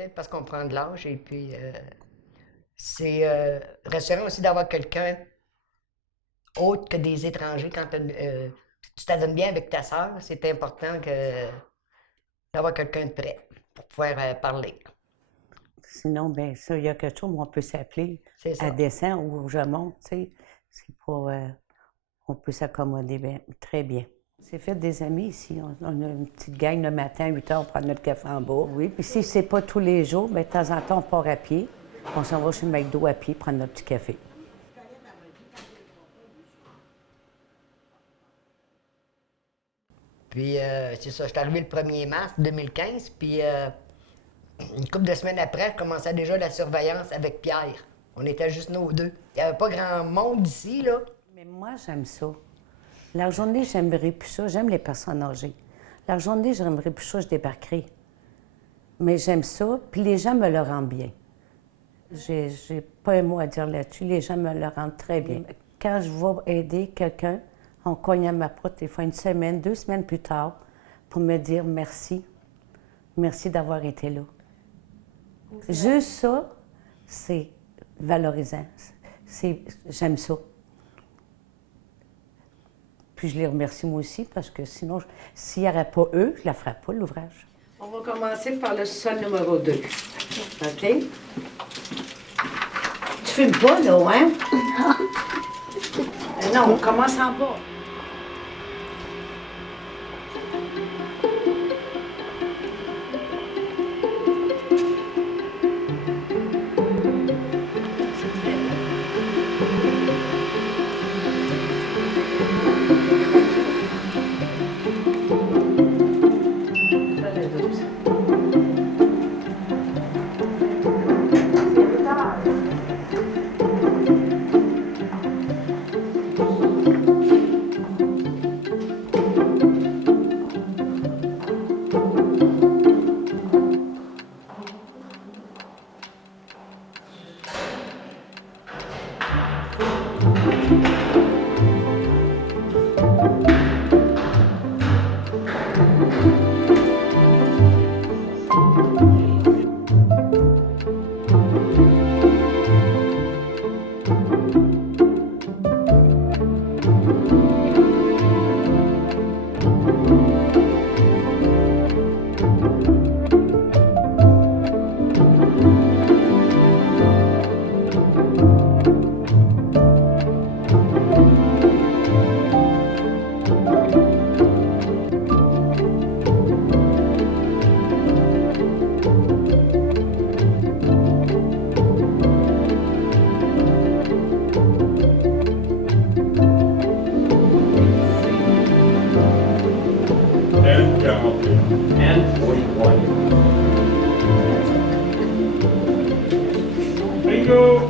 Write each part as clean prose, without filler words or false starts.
peut-être parce qu'on prend de l'âge et puis c'est rassurant aussi d'avoir quelqu'un autre que des étrangers quand tu t'adonnes bien avec ta sœur. C'est important d'avoir quelqu'un de prêt pour pouvoir parler. Sinon, bien ça, il y a quelque chose où on peut s'appeler C'est à ça. descend ou je monte, tu sais. C'est pas... on peut s'accommoder très bien. C'est fait des amis ici. On a une petite gang le matin à 8 heures pour prendre notre café en bas. Oui, puis si c'est pas tous les jours, bien, de temps en temps, on part à pied. On s'en va chez le McDo à pied prendre notre petit café. Puis c'est ça, je suis arrivé le 1er mars 2015, puis une couple de semaines après, je commençais déjà la surveillance avec Pierre. On était juste nous deux. Il n'y avait pas grand monde ici, là. Mais moi, j'aime ça. La journée, j'aimerais plus ça. J'aime les personnes âgées. La journée, j'aimerais plus ça, je débarquerai. Mais j'aime ça, puis les gens me le rendent bien. J'ai pas un mot à dire là-dessus. Les gens me le rendent très bien. Quand je vais aider quelqu'un, on cogne à ma porte, des fois une semaine, 2 semaines plus tard, pour me dire merci. Merci d'avoir été là. Juste ça, c'est valorisant. J'aime ça. Puis je les remercie moi aussi parce que sinon, s'il n'y aurait pas eux, je ne la ferais pas, l'ouvrage. On va commencer par le sol numéro 2. OK? Tu fumes pas, là, hein? Non, on commence en bas. And 41. Bingo!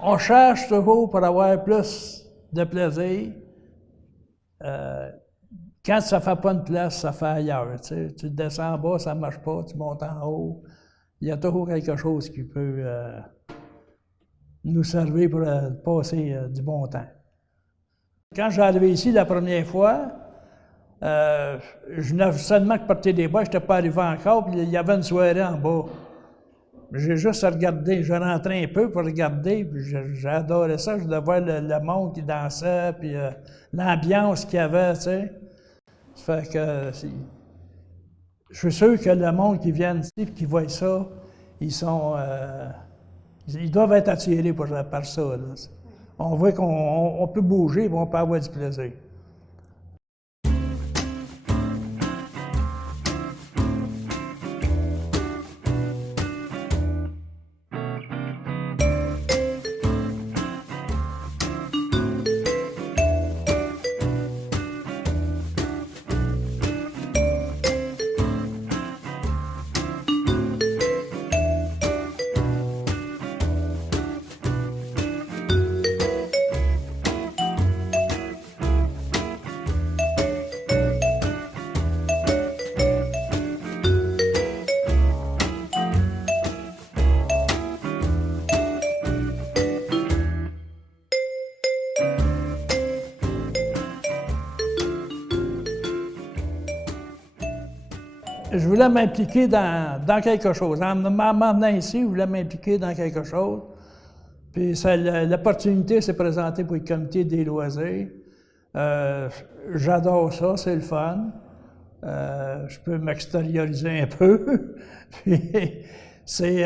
On cherche toujours pour avoir plus de plaisir. Quand ça ne fait pas une place, ça fait ailleurs. Tu descends en bas, ça ne marche pas, tu montes en haut. Il y a toujours quelque chose qui peut nous servir pour passer du bon temps. Quand j'ai arrivé ici la première fois, je n'avais seulement que porter des bas, je n'étais pas arrivé encore, puis il y avait une soirée en bas. J'ai juste regardé, je rentrais un peu pour regarder, puis j'adorais ça, je devais voir le monde qui dansait, puis l'ambiance qu'il y avait, tu sais. Ça fait que je suis sûr que le monde qui vient ici et qui voit ça, ils doivent être attirés par ça. Là. On voit qu'on peut bouger et on peut avoir du plaisir. Je voulais m'impliquer dans quelque chose. En m'emmenant ici, je voulais m'impliquer dans quelque chose. Puis l'opportunité s'est présentée pour le comité des loisirs. J'adore ça, c'est le fun. Je peux m'extérioriser un peu. Puis, si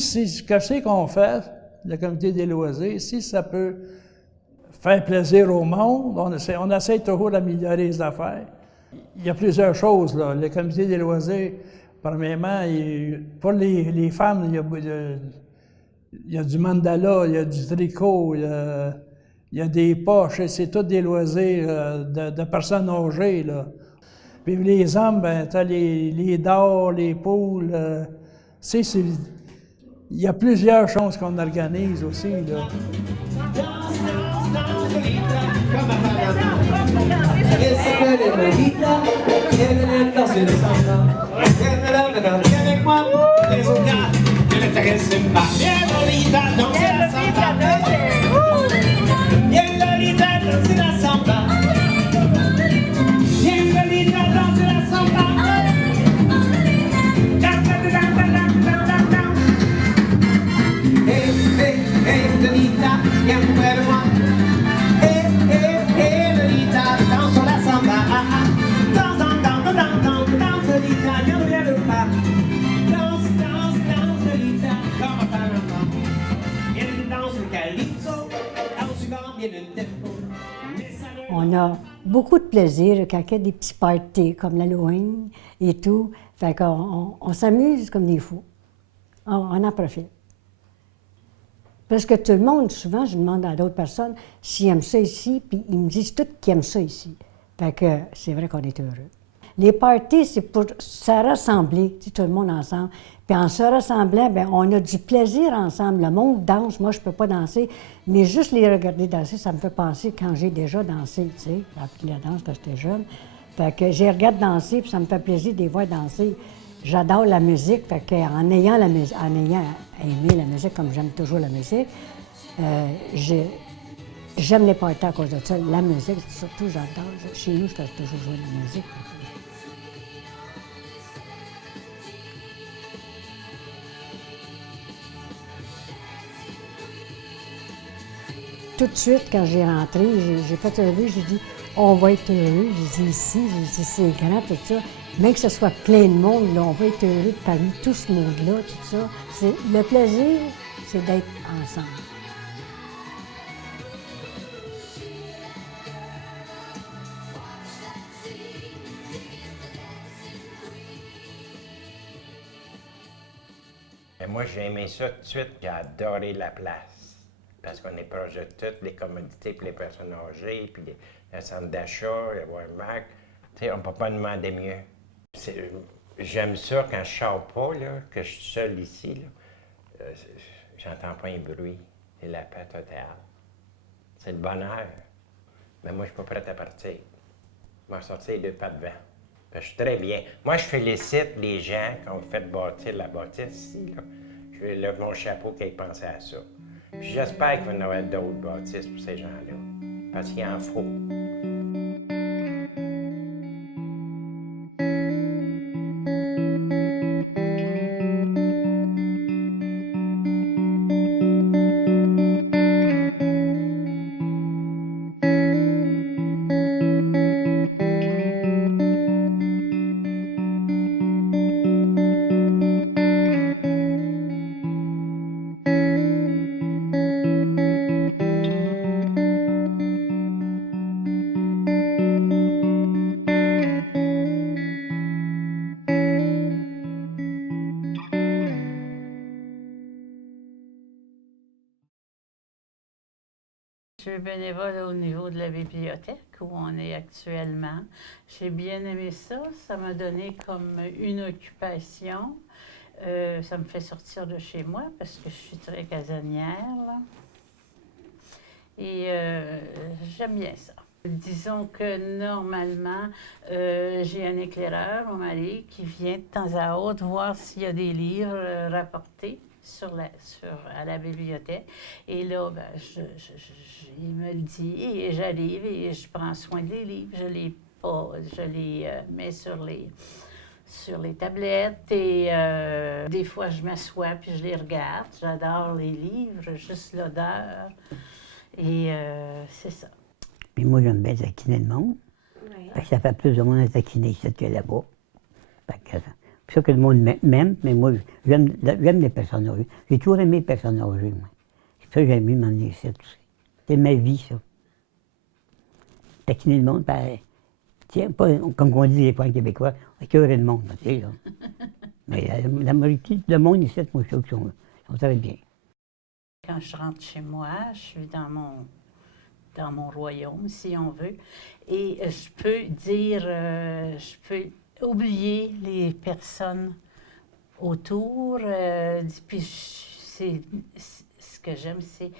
ce que c'est qu'on fait, le comité des loisirs, si ça peut faire plaisir au monde, on essaie toujours d'améliorer les affaires. Il y a plusieurs choses, là. Le comité des loisirs, premièrement, pour les femmes, il y a du mandala, il y a du tricot, il y a des poches, c'est tous des loisirs de personnes âgées, là. Puis les hommes, ben, t'as les dards, les poules, il y a plusieurs choses qu'on organise aussi, là. Elle s'appelle Lolita, elle aime danser le samba. Viens avec moi, les autres gars, ne l'intéressent pas. Viens Lolita, danser la samba. Viens Lolita, danser la samba. Viens Lolita, danser la samba. Hey, hey, hey, Lolita, viens près de moi. On a beaucoup de plaisir quand il y a des petits parties comme l'Halloween et tout. Fait qu'on s'amuse comme des fous. On en profite. Parce que tout le monde, souvent, je demande à d'autres personnes s'ils aiment ça ici, puis ils me disent tous qu'ils aiment ça ici. Fait que c'est vrai qu'on est heureux. Les parties, c'est pour se rassembler, tout le monde ensemble. Puis en se rassemblant, bien, on a du plaisir ensemble. Le monde danse, moi je ne peux pas danser, mais juste les regarder danser, ça me fait penser quand j'ai déjà dansé, tu sais. J'ai appris la danse quand j'étais jeune. Fait que je les regarde danser, puis ça me fait plaisir de les voir danser. J'adore la musique, fait qu'en ayant aimé la musique comme j'aime toujours la musique, j'aime les parties à cause de ça. La musique, surtout, j'adore. Chez nous, je fais toujours jouer de la musique. Tout de suite, quand j'ai rentré, j'ai fait un revue, j'ai dit « on va être heureux ». J'ai dit « ici », j'ai dit « c'est grand, tout ça ». Même que ce soit plein de monde, là, on va être heureux parmi tout ce monde-là, tout ça. Le plaisir, c'est d'être ensemble. Et moi, j'ai aimé ça tout de suite. J'ai adoré la place. Parce qu'on est proche de toutes les commodités pour les personnes âgées, puis le centre d'achat, le Walmart. Tu sais, on ne peut pas demander mieux. J'aime ça quand je ne sors pas, là, que je suis seul ici. J'entends pas un bruit. C'est la paix totale. C'est le bonheur. Mais moi, je ne suis pas prêt à partir. Je vais sortir les deux pas devant. Je suis très bien. Moi, je félicite les gens qui ont fait bâtir la bâtisse ici. Là. Je lève mon chapeau qu'ils pensaient à ça. Puis j'espère qu'il va y en avoir d'autres bâtisses pour ces gens-là. Parce qu'il en faut. Je suis bénévole au niveau de la bibliothèque où on est actuellement. J'ai bien aimé ça. Ça m'a donné comme une occupation. Ça me fait sortir de chez moi parce que je suis très casanière, là. Et j'aime bien ça. Disons que normalement, j'ai un éclaireur, mon mari, qui vient de temps à autre voir s'il y a des livres rapportés à la bibliothèque. Et là, ben, il me le dit et j'arrive et je prends soin des livres. Je les mets sur sur les tablettes et des fois je m'assois puis je les regarde. J'adore les livres, juste l'odeur. Et c'est ça. Puis moi, j'aime bien taquiner le monde. Fait que ça fait plus de monde à taquiner ici que là-bas. Fait que c'est ça que le monde m'aime, mais moi, j'aime les personnes âgées. J'ai toujours aimé les personnes âgées, moi. C'est pour ça que j'aime mieux m'emmener ici aussi. C'est ma vie, ça. Taquiner le monde, ben, tiens, pas comme on dit des fois en québécois, écœurer le monde, tu sais, là. Mais la majorité du monde ici, moi, je trouve qu'ils sont très bien. Quand je rentre chez moi, je suis dans mon royaume, si on veut, et je peux dire, je peux oublier les personnes autour. Puis ce que j'aime, c'est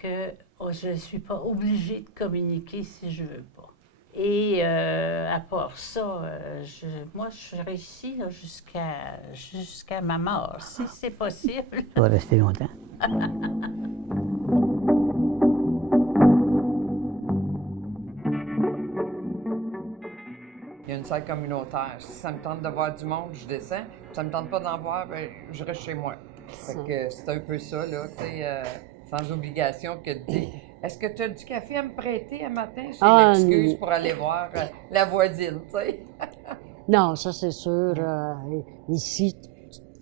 que je ne suis pas obligée de communiquer si je ne veux pas. Et à part ça, moi, je réussis là, jusqu'à ma mort, si c'est possible. Ça va rester longtemps. Il y a une salle communautaire. Si ça me tente de voir du monde, je descends. Si ça me tente pas d'en voir, ben, je reste chez moi. Fait que c'est un peu ça, là, tu sais, sans obligation que de dire « Est-ce que tu as du café à me prêter un matin? » C'est l'excuse pour aller voir la voisine, tu sais. Non, ça c'est sûr. Ici,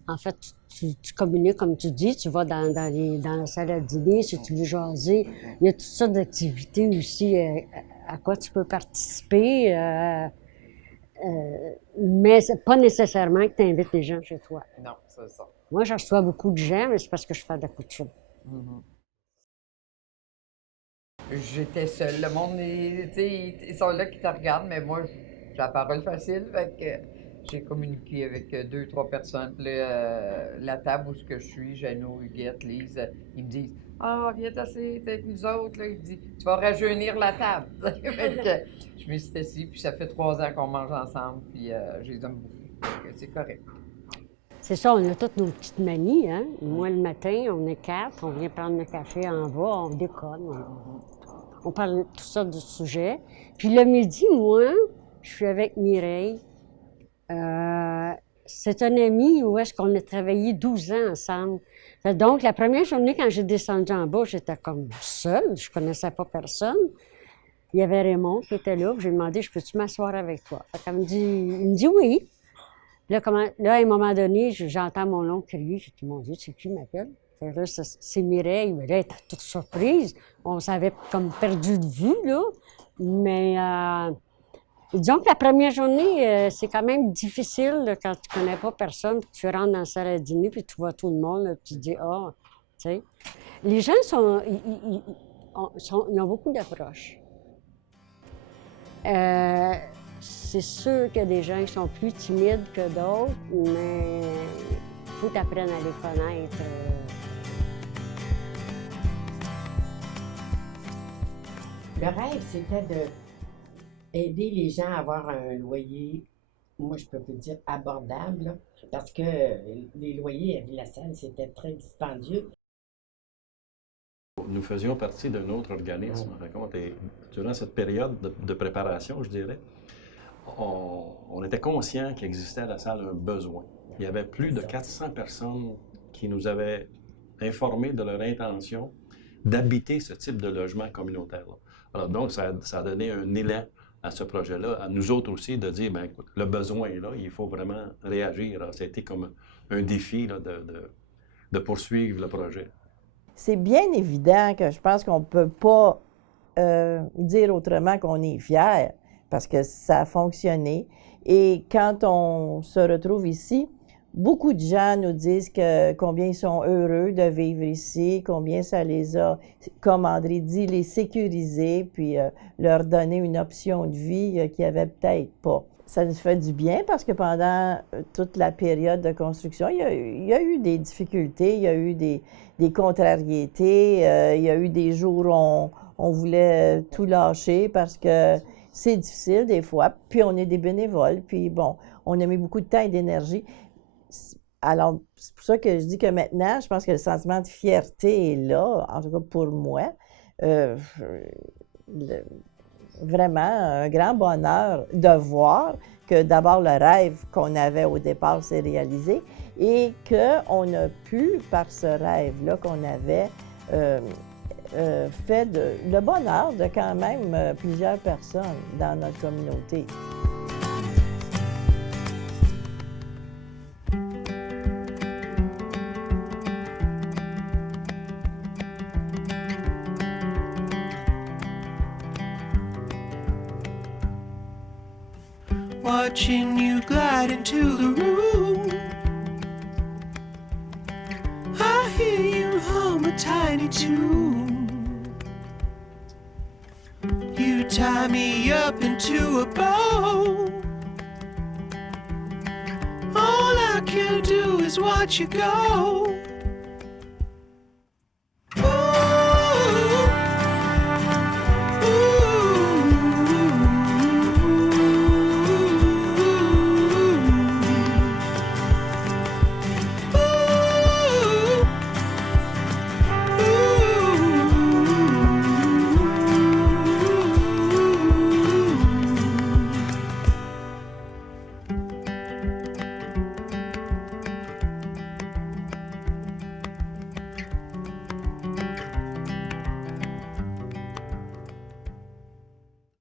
en fait, tu communiques comme tu dis, tu vas dans la salle à dîner, si tu veux jaser. Il y a toutes sortes d'activités aussi à quoi tu peux participer. Mais c'est pas nécessairement que tu invites les gens chez toi. Non, c'est ça. Moi, je reçois beaucoup de gens, mais c'est parce que je fais de la couture. J'étais seule. Le monde, ils sont là qui te regardent, mais moi, j'ai la parole facile. Fait que j'ai communiqué avec 2-3 personnes. Puis là, la table où je suis, Jeannot, Huguette, Lise, ils me disent « Ah, viens t'asseoir avec nous autres. » Là, ils me disent « Tu vas rajeunir la table. » Fait que je me suis assise, puis ça fait 3 ans qu'on mange ensemble, puis je les aime beaucoup. C'est correct. C'est ça, on a toutes nos petites manies, hein? Moi, le matin, on est 4, on vient prendre le café en bas, on déconne, on parle de tout ça du sujet. Puis le midi, moi, je suis avec Mireille. C'est un ami où est-ce qu'on a travaillé 12 ans ensemble. Donc, la première journée, quand j'ai descendu en bas, j'étais comme seule, je connaissais pas personne. Il y avait Raymond qui était là, j'ai demandé « Je peux-tu m'asseoir avec toi? » Il me dit oui. Là, à un moment donné, j'entends mon oncle crier. J'ai dit, mon Dieu, c'est qui m'appelle? Là, c'est Mireille. Mais là, elle était toute surprise. On s'avait comme perdu de vue, là. Mais disons que la première journée, c'est quand même difficile là, quand tu connais pas personne, puis tu rentres dans la salle à dîner, puis tu vois tout le monde, là, puis tu te dis, ah, tu sais. Les gens ils ont beaucoup d'approches. C'est sûr qu'il y a des gens qui sont plus timides que d'autres, mais il faut t'apprendre à les connaître. Le rêve, c'était d'aider les gens à avoir un loyer, moi je peux te dire abordable, là, parce que les loyers à Ville-la-Salle, c'était très dispendieux. Nous faisions partie d'un autre organisme, et durant cette période de préparation, je dirais, on était conscient qu'il existait à la salle un besoin. Il y avait plus de 400 personnes qui nous avaient informés de leur intention d'habiter ce type de logement communautaire. Alors donc, ça a donné un élan à ce projet-là, à nous autres aussi, de dire, bien, écoute, le besoin est là, il faut vraiment réagir. Alors, ça a été comme un défi là, de poursuivre le projet. C'est bien évident que je pense qu'on ne peut pas dire autrement qu'on est fier, parce que ça a fonctionné. Et quand on se retrouve ici, beaucoup de gens nous disent combien ils sont heureux de vivre ici, combien ça les a, comme André dit, les sécuriser, puis leur donner une option de vie qu'ils n'avaient peut-être pas. Ça nous fait du bien parce que pendant toute la période de construction, il y a eu des difficultés, il y a eu des contrariétés, il y a eu des jours où on voulait tout lâcher parce que c'est difficile des fois, puis on est des bénévoles, puis bon, on a mis beaucoup de temps et d'énergie. Alors, c'est pour ça que je dis que maintenant, je pense que le sentiment de fierté est là, en tout cas pour moi. vraiment un grand bonheur de voir que d'abord le rêve qu'on avait au départ s'est réalisé et qu'on a pu, par ce rêve-là qu'on avait, fait le bonheur de quand même plusieurs personnes dans notre communauté. Watching you glide into the room, I hear you hum a tiny tune. You tie me up into a bow. All I can do is watch you go.